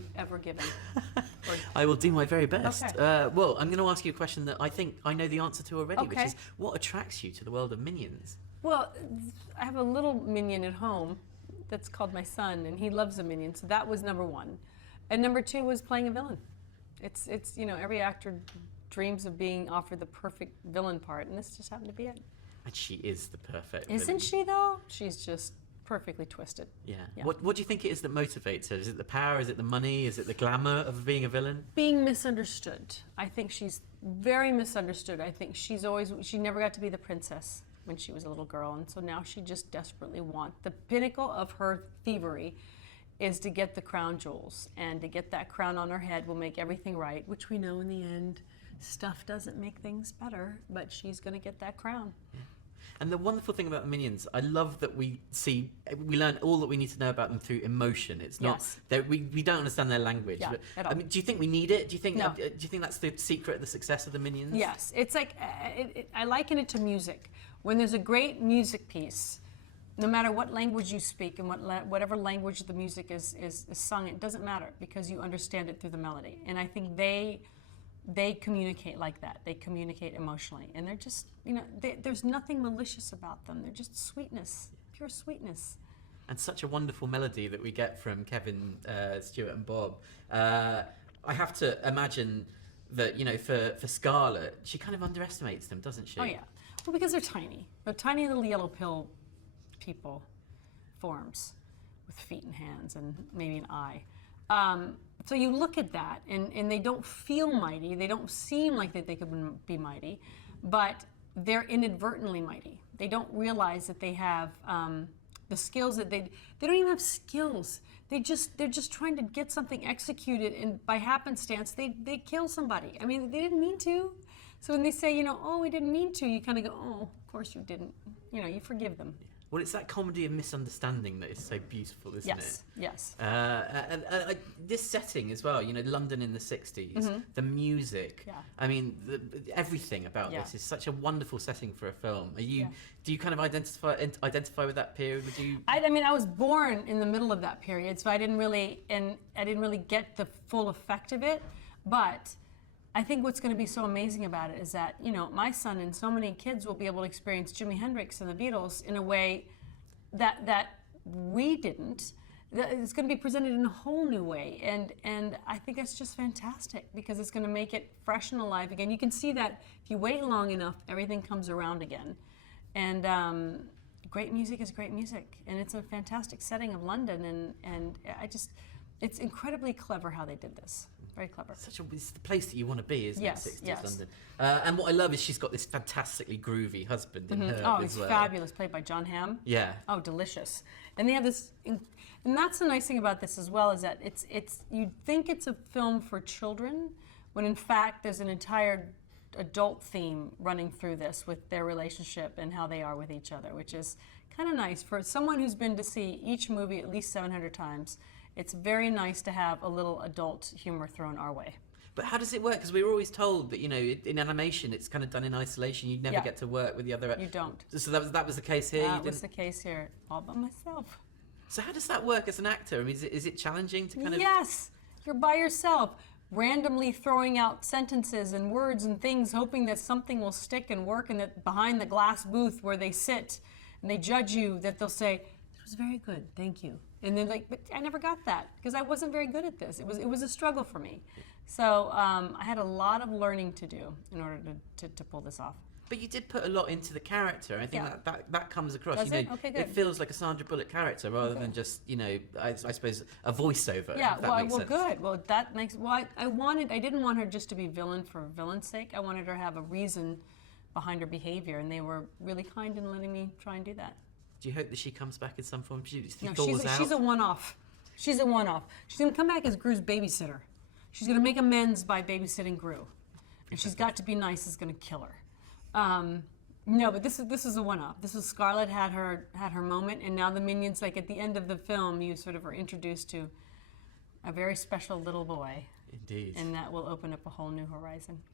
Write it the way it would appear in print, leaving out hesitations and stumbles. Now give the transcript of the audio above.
you've ever given. I will do my very best. Okay. Well, I'm going to ask you a question that I think I know the answer to already, which Okay. is, what attracts you to the world of Minions? Well, I have a little minion at home that's called my son, and he loves a minion, so that was number one. And number two was playing a villain. It's you know, every actor dreams of being offered the perfect villain part, and this just happened to be it. And she is the perfect Isn't villain. she, though? She's just perfectly twisted. Yeah. Yeah. What do you think it is that motivates her? Is it the power? Is it the money? Is it the glamour of being a villain? Being misunderstood. I think she's very misunderstood. I think she never got to be the princess when she was a little girl, and so now she just desperately wants, the pinnacle of her thievery is to get the crown jewels, and to get that crown on her head will make everything right, which we know in the end, stuff doesn't make things better, but she's going to get that crown. Yeah. And the wonderful thing about the Minions, I love that we learn all that we need to know about them through emotion. It's not Yes. that we don't understand their language. Yeah, But, at all. I mean, do you think we need it? Do you think No. do you think that's the secret of the success of the Minions? Yes, it's like, I liken it to music. When there's a great music piece, no matter what language you speak and whatever language the music is sung, it doesn't matter because you understand it through the melody. And I think they communicate like that. They communicate emotionally, and they're just, you know, there's nothing malicious about them. They're just sweetness, pure sweetness. And such a wonderful melody that we get from Kevin, Stewart, and Bob. I have to imagine that, you know, for Scarlet, she kind of underestimates them, doesn't she? Oh yeah, well, because they're tiny. They're tiny little yellow pill people, forms with feet and hands and maybe an eye. So you look at that, and they don't feel mighty. They don't seem like that they could be mighty, but they're inadvertently mighty. They don't realize that they have the skills that they don't even have skills. They're just trying to get something executed, and by happenstance they kill somebody. I mean, they didn't mean to. So when they say, you know, oh, we didn't mean to, you kind of go, oh, of course you didn't. You know, you forgive them. Well, it's that comedy of misunderstanding that is so beautiful, isn't it? Yes. And this setting as well, you know, London in the 60s, the music. Yeah. I mean, everything about this is such a wonderful setting for a film. Do you kind of identify with that period? Would you? I mean, I was born in the middle of that period, so I didn't really get the full effect of it. But I think what's going to be so amazing about it is that, you know, my son and so many kids will be able to experience Jimi Hendrix and the Beatles in a way that we didn't. It's going to be presented in a whole new way, and I think that's just fantastic because it's going to make it fresh and alive again. You can see that if you wait long enough, everything comes around again. And great music is great music, and it's a fantastic setting of London, and it's incredibly clever how they did this. Very clever. It's the place that you want to be, isn't it? 60s yes. London. And what I love is she's got this fantastically groovy husband in her Oh, as he's well. fabulous, played by John Hamm. Yeah. Oh, delicious. And they have this, and that's the nice thing about this as well, is that it's you'd think it's a film for children, when in fact there's an entire adult theme running through this with their relationship and how they are with each other, which is kind of nice for someone who's been to see each movie at least 700 times. It's very nice to have a little adult humor thrown our way. But how does it work? Because we were always told that, you know, in animation it's kind of done in isolation. You never get to work with the other. You don't. So that was the case here. That was the case here, all by myself. So how does that work as an actor? I mean, is it challenging to kind of? Yes, you're by yourself, randomly throwing out sentences and words and things, hoping that something will stick and work, and that behind the glass booth where they sit and they judge you, that they'll say, "It was very good, thank you." And then, like, but I never got that because I wasn't very good at this. It was a struggle for me. So I had a lot of learning to do in order to pull this off. But you did put a lot into the character. I think that comes across. Does you it? know, Okay, good. it feels like a Sandra Bullock character rather than just, you know, I suppose a voiceover. Yeah, if that makes sense. good. Well, that makes. Well, I didn't want her just to be villain for villain's sake. I wanted her to have a reason behind her behavior, and they were really kind in letting me try and do that. Do you hope that she comes back in some form? No, she's a one-off. She's a one-off. She's going to come back as Gru's babysitter. She's going to make amends by babysitting Gru. And she's got to be nice is going to kill her. No, but this is a one-off. This is Scarlet had her moment, and now the Minions, like at the end of the film, you sort of are introduced to a very special little boy. Indeed. And that will open up a whole new horizon.